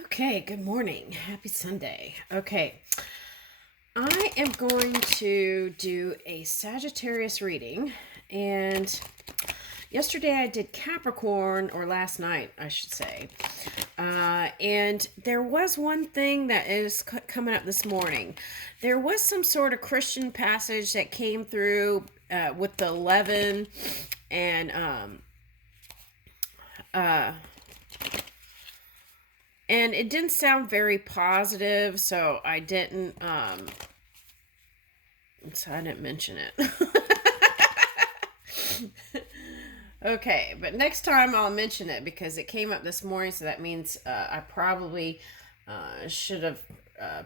Okay, good morning. Happy Sunday. Okay, I am going to do a Sagittarius reading. And yesterday I did Capricorn, or last night, I should say. And there was one thing that is coming up this morning. There was some sort of Christian passage that came through with the 11 and uh, and it didn't sound very positive, so I didn't mention it. Okay, but next time I'll mention it because it came up this morning, so that means I probably should have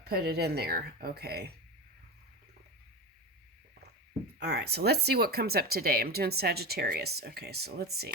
put it in there. Okay. All right, so let's see what comes up today. I'm doing Sagittarius. Okay, so let's see.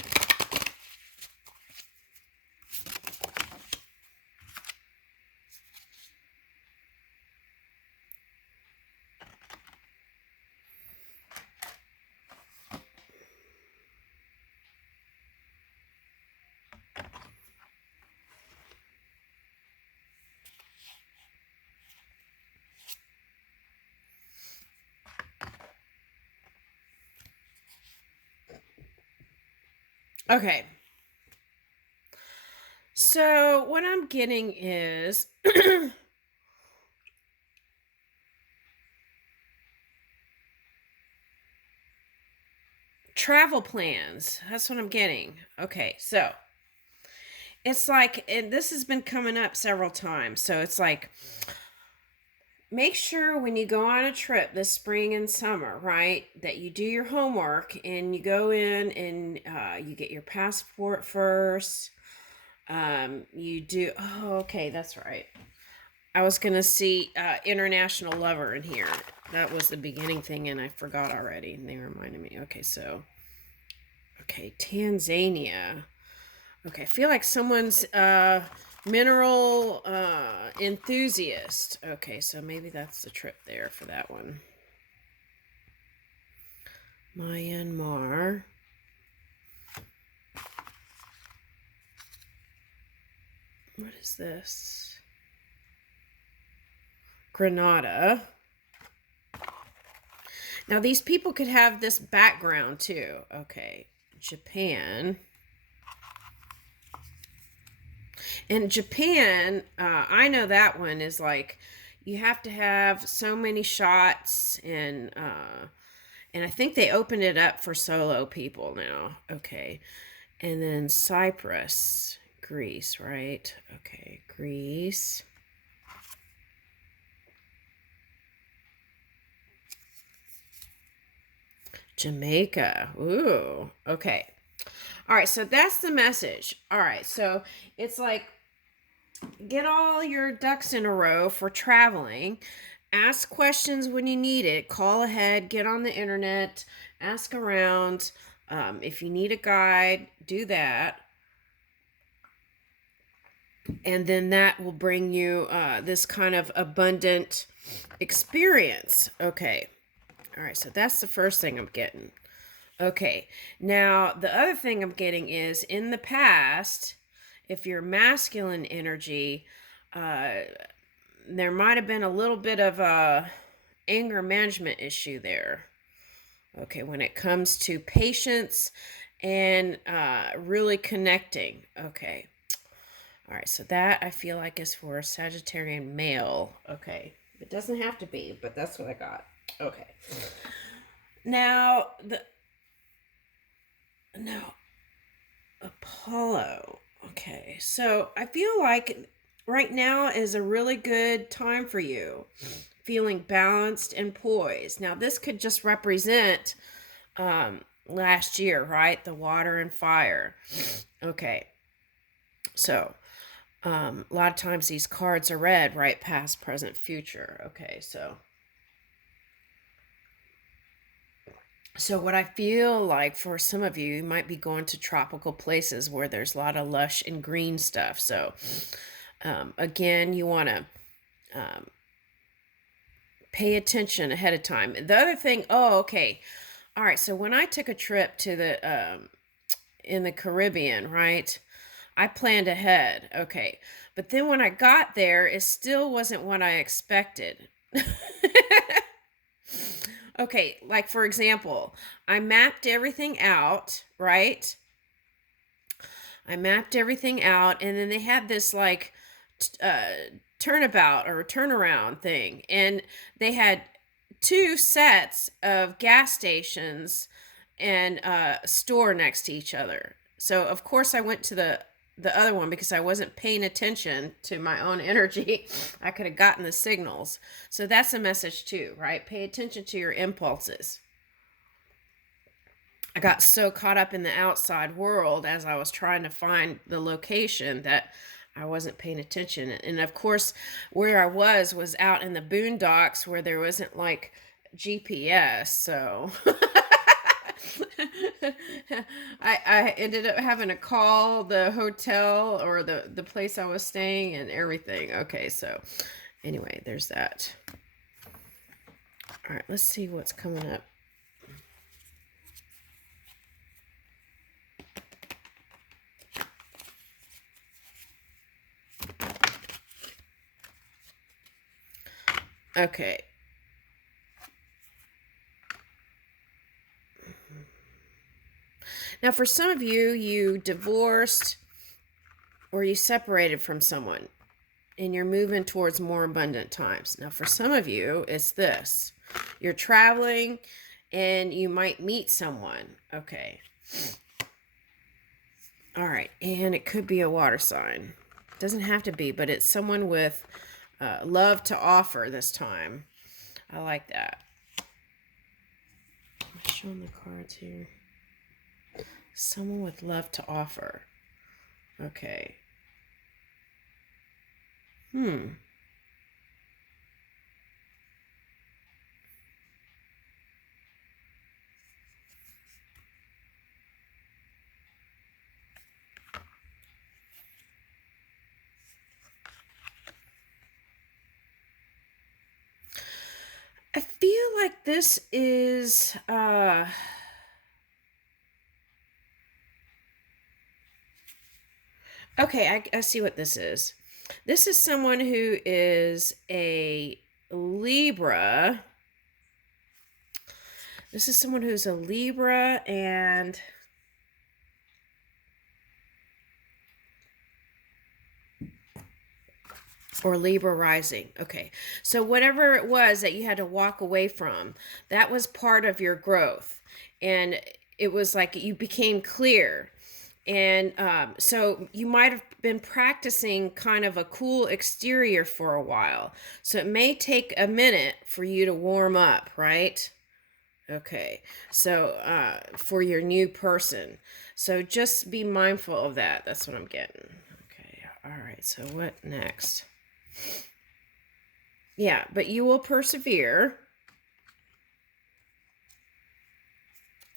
Okay. So what I'm getting is travel plans. That's what I'm getting. Okay, so it's like, and this has been coming up several times. So it's like, make sure when you go on a trip this spring and summer, right, that you do your homework and you go in and you get your passport first. You do, oh, okay, that's right. I was going to see international lover in here. That was the beginning thing, and I forgot already. And they reminded me. Okay, so, okay, Tanzania. Okay, I feel like someone's mineral enthusiast. Okay, so maybe that's the trip there for that one. Myanmar. What is this? Grenada. Now, these people could have this background too. Okay, Japan. And Japan, I know that one is like you have to have so many shots, and I think they opened it up for solo people now. Okay, and then Cyprus, Greece, right? Okay, Greece. Jamaica. Ooh, okay. All right, so that's the message. All right, so it's like get all your ducks in a row for traveling. Ask questions when you need it. Call ahead, get on the internet, ask around. If you need a guide, do that. And then that will bring you this kind of abundant experience. Okay. All right, so that's the first thing I'm getting. Okay, now the other thing I'm getting is in the past, if you're masculine energy, there might have been a little bit of a anger management issue there. Okay, when it comes to patience and really connecting. Okay, all right, so that I feel like is for a Sagittarian male. Okay, it doesn't have to be, but that's what I got. Okay. Now, Apollo. Okay, so I feel like right now is a really good time for you. Feeling balanced and poised. Now, this could just represent last year, right? The water and fire. Okay, so a lot of times these cards are read, right? Past, present, future. Okay, so what I feel like for some of you, you might be going to tropical places where there's a lot of lush and green stuff. So again, you want to pay attention ahead of time. The other thing, oh, okay. All right, so when I took a trip to the in the Caribbean, right? I planned ahead. Okay. But then when I got there, it still wasn't what I expected. Okay, like for example, I mapped everything out, right? I mapped everything out, and then they had this like turnabout or turnaround thing, and they had two sets of gas stations and a store next to each other. So of course I went to the other one because I wasn't paying attention to my own energy. I could have gotten the signals. So that's a message too, right? Pay attention to your impulses. I got so caught up in the outside world as I was trying to find the location that I wasn't paying attention. And of course, where I was out in the boondocks where there wasn't like GPS. So I ended up having to call the hotel or the place I was staying and everything. Okay, so anyway, there's that. All right, let's see what's coming up. Okay. Now, for some of you, you divorced or you separated from someone and you're moving towards more abundant times. Now, for some of you, it's this. You're traveling and you might meet someone. Okay. All right. And it could be a water sign. Doesn't have to be, but it's someone with love to offer this time. I like that. I'm showing the cards here. Someone with love to offer. Okay. I feel like this is okay, I see what this is. This is someone who is a Libra. This is someone who's a Libra and or Libra rising. Okay. So whatever it was that you had to walk away from, that was part of your growth. And it was like you became clear. And so you might have been practicing kind of a cool exterior for a while. So it may take a minute for you to warm up, right? Okay. So for your new person. So just be mindful of that. That's what I'm getting. Okay. All right. So what next? Yeah, but you will persevere.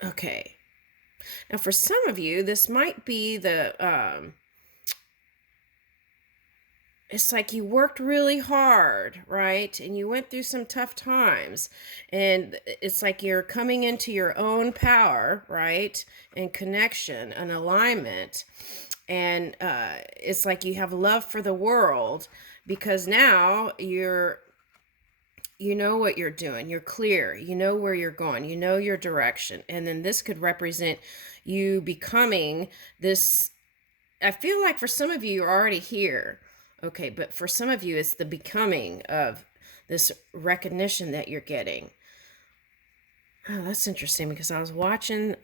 Okay. Now, for some of you, this might be it's like you worked really hard, right? And you went through some tough times. And it's like you're coming into your own power, right? And connection and alignment. And it's like you have love for the world because now you know what you're doing. You're clear. You know where you're going. You know your direction. And then this could represent you becoming this. I feel like for some of you, you're already here. Okay, but for some of you, it's the becoming of this recognition that you're getting. Oh, that's interesting because I was watching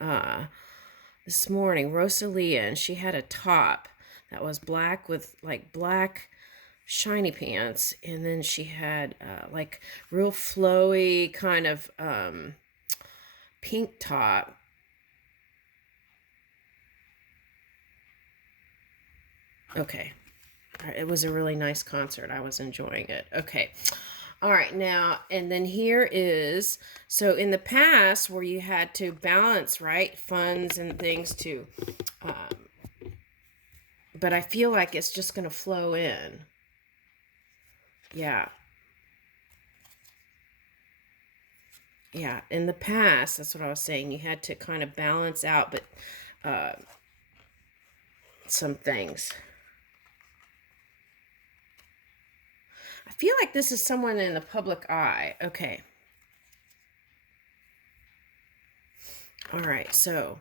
this morning Rosalia, and she had a top that was black with like black shiny pants, and then she had like real flowy kind of pink top. Okay. It was a really nice concert. I was enjoying it. Okay. All right. Now, and then here is, so in the past where you had to balance, right, funds and things to, but I feel like it's just going to flow in. Yeah. Yeah. In the past, that's what I was saying. You had to kind of balance out, but some things. I feel like this is someone in the public eye. Okay. All right, so,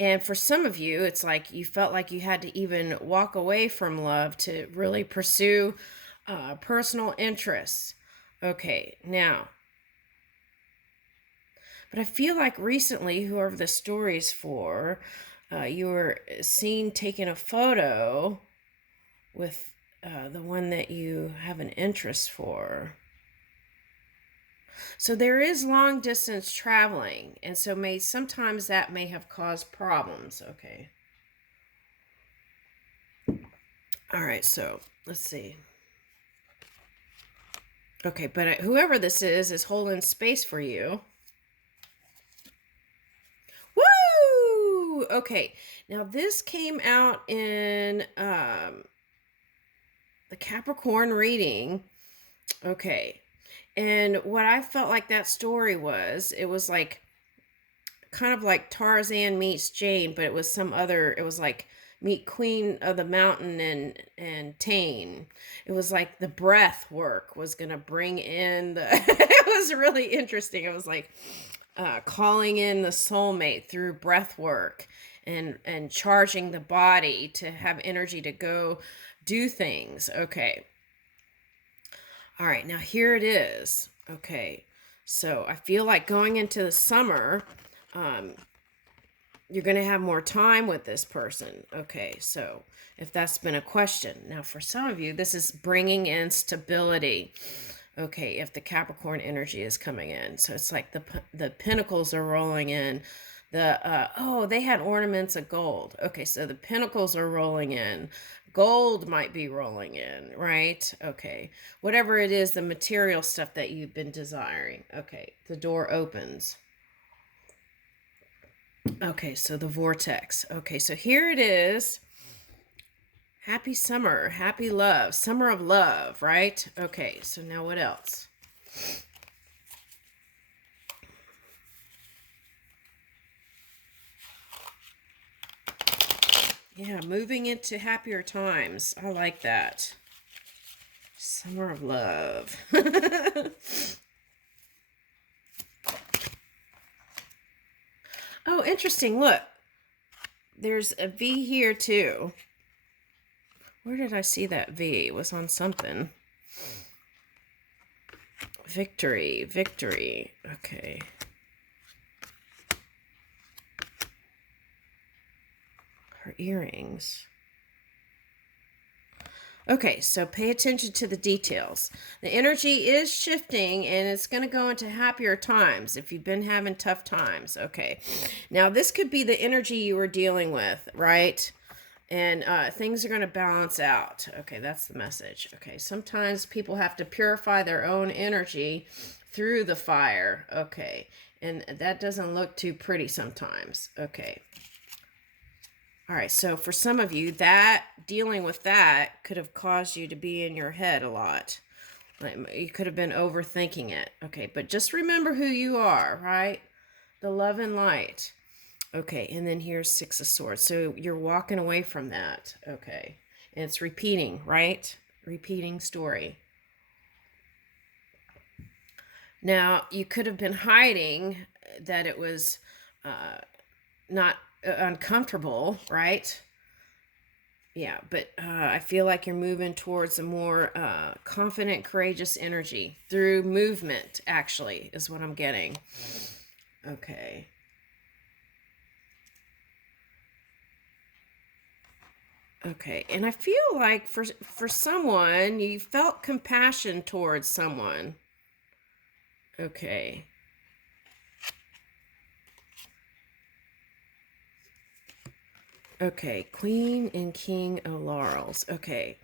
and for some of you, it's like you felt like you had to even walk away from love to really pursue personal interests. Okay, now, but I feel like recently, whoever the story's for, you were seen taking a photo with the one that you have an interest for. So there is long distance traveling, and so sometimes that may have caused problems. Okay. All right, so let's see. Okay, but whoever this is holding space for you. Woo! Okay, now this came out in the Capricorn reading. Okay. And what I felt like that story was, it was like kind of like Tarzan meets Jane, but it was some other, it was like meet Queen of the Mountain and Tane. It was like the breath work was going to bring in the, it was really interesting. It was like calling in the soulmate through breath work and charging the body to have energy to go do things. Okay. All right, now here it is. Okay, so I feel like going into the summer, you're going to have more time with this person. Okay, so if that's been a question. Now, for some of you, this is bringing in stability. Okay, if the Capricorn energy is coming in. So it's like the pentacles are rolling in. They had ornaments of gold. Okay, so the pentacles are rolling in. Gold might be rolling in, right? Okay. Whatever it is, the material stuff that you've been desiring. Okay, the door opens. Okay, so the vortex. Okay, so here it is. Happy summer, happy love, summer of love, right? Okay, so now what else? Yeah, moving into happier times. I like that. Summer of love. Oh, interesting. Look, there's a V here too. Where did I see that V? It was on something. Victory, victory. Okay. Her earrings. Okay, so pay attention to the details. The energy is shifting and it's going to go into happier times if you've been having tough times. Okay, now this could be the energy you were dealing with, right? And things are going to balance out. Okay, that's the message. Okay, sometimes people have to purify their own energy through the fire. Okay, and that doesn't look too pretty sometimes. Okay. All right, so for some of you, that dealing with that could have caused you to be in your head a lot. You could have been overthinking it. Okay, but just remember who you are, right? The love and light. Okay, and then here's Six of Swords. So you're walking away from that. Okay, and it's repeating, right? Repeating story. Now, you could have been hiding that it was not uncomfortable, right? Yeah, but I feel like you're moving towards a more confident, courageous energy through movement, actually, is what I'm getting. Okay. Okay, and I feel like for someone, you felt compassion towards someone. Okay. Okay, Queen and King of Laurels. Okay.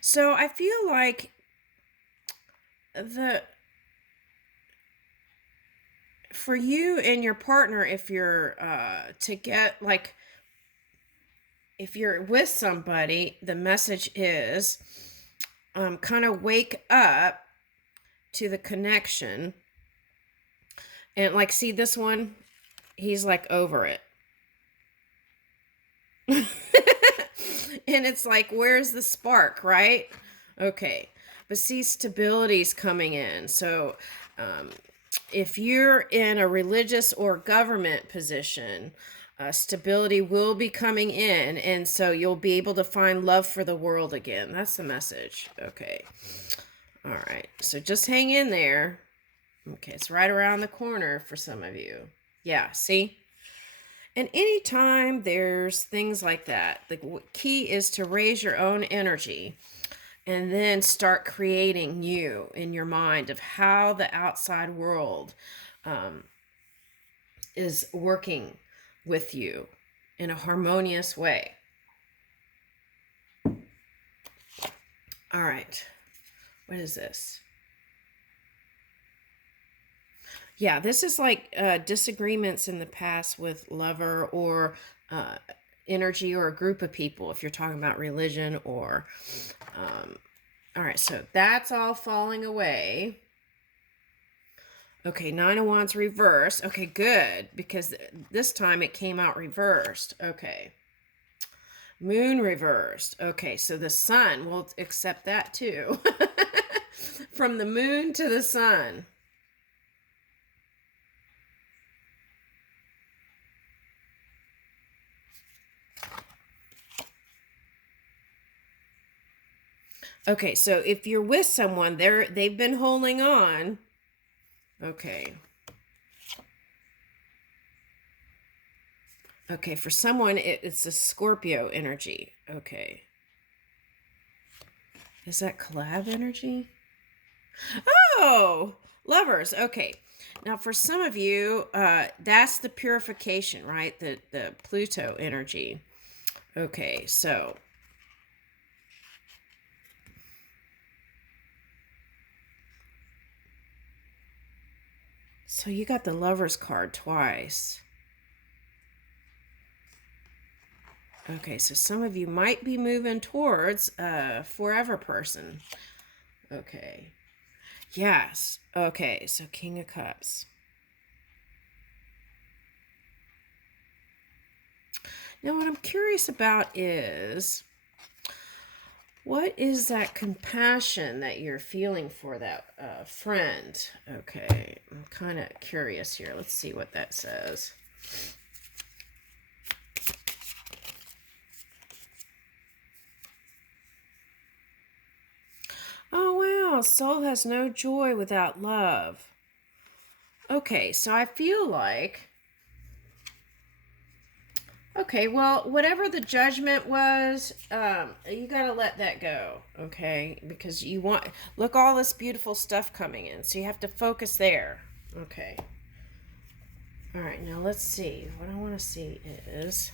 So I feel like for you and your partner, if you're if you're with somebody, the message is kind of wake up to the connection. And like, see this one, he's like over it. And it's like, where's the spark, right? Okay. But see, stability's coming in. So if you're in a religious or government position, stability will be coming in. And so you'll be able to find love for the world again. That's the message. Okay. All right. So just hang in there. Okay. It's right around the corner for some of you. Yeah. See? And anytime there's things like that, the key is to raise your own energy and then start creating you in your mind of how the outside world is working with you in a harmonious way. All right. What is this? Yeah, this is like disagreements in the past with lover or energy or a group of people, if you're talking about religion or... all right, so that's all falling away. Okay, Nine of Wands reversed. Okay, good, because this time it came out reversed. Okay. Moon reversed. Okay, so the sun, we'll accept that too. From the moon to the sun. Okay, so if you're with someone, they've been holding on. Okay. Okay, for someone, it's a Scorpio energy. Okay. Is that collab energy? Oh, lovers. Okay. Now, for some of you, that's the purification, right? The Pluto energy. Okay, so... So you got the Lovers card twice. Okay, so some of you might be moving towards a forever person. Okay. Yes. Okay, so King of Cups. Now what I'm curious about is... what is that compassion that you're feeling for that friend? Okay, I'm kind of curious here. Let's see what that says. Oh, wow. Soul has no joy without love. Okay, so I feel like... okay, well, whatever the judgment was, you got to let that go, okay? Because you want... look, all this beautiful stuff coming in, so you have to focus there. Okay. All right, now let's see. What I want to see is...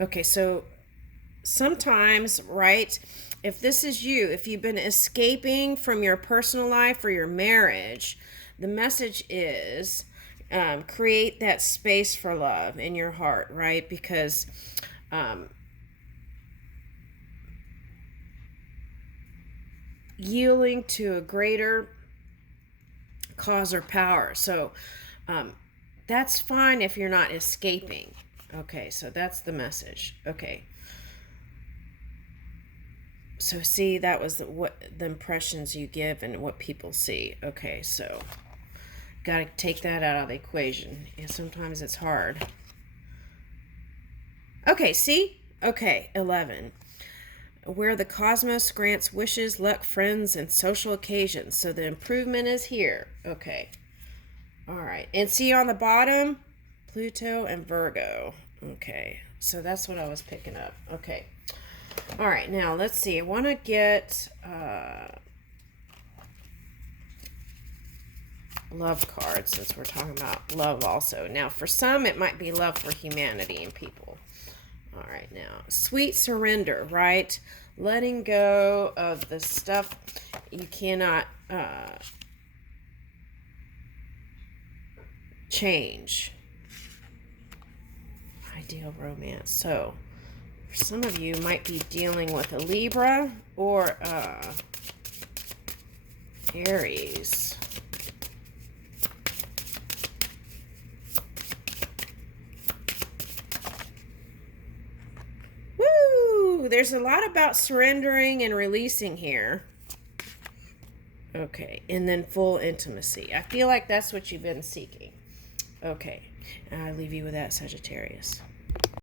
okay, so sometimes, right, if this is you, if you've been escaping from your personal life or your marriage, the message is create that space for love in your heart, right? Because yielding to a greater cause or power. So that's fine if you're not escaping. Okay, so that's the message. Okay. So see, that was the impressions you give and what people see. Okay, so got to take that out of the equation. And sometimes it's hard. Okay, see? Okay, 11. Where the cosmos grants wishes, luck, friends, and social occasions. So the improvement is here. Okay. All right. And see on the bottom, Pluto and Virgo. Okay. So that's what I was picking up. Okay. All right. Now, let's see. I want to get love cards since we're talking about love also. Now, for some, it might be love for humanity and people. All right. Now, sweet surrender, right? Letting go of the stuff you cannot change. Ideal romance. So, for some of you, might be dealing with a Libra or Aries. there's a lot about surrendering and releasing here. Okay, and then full intimacy. I feel like that's what you've been seeking. Okay, and I leave you with that, Sagittarius.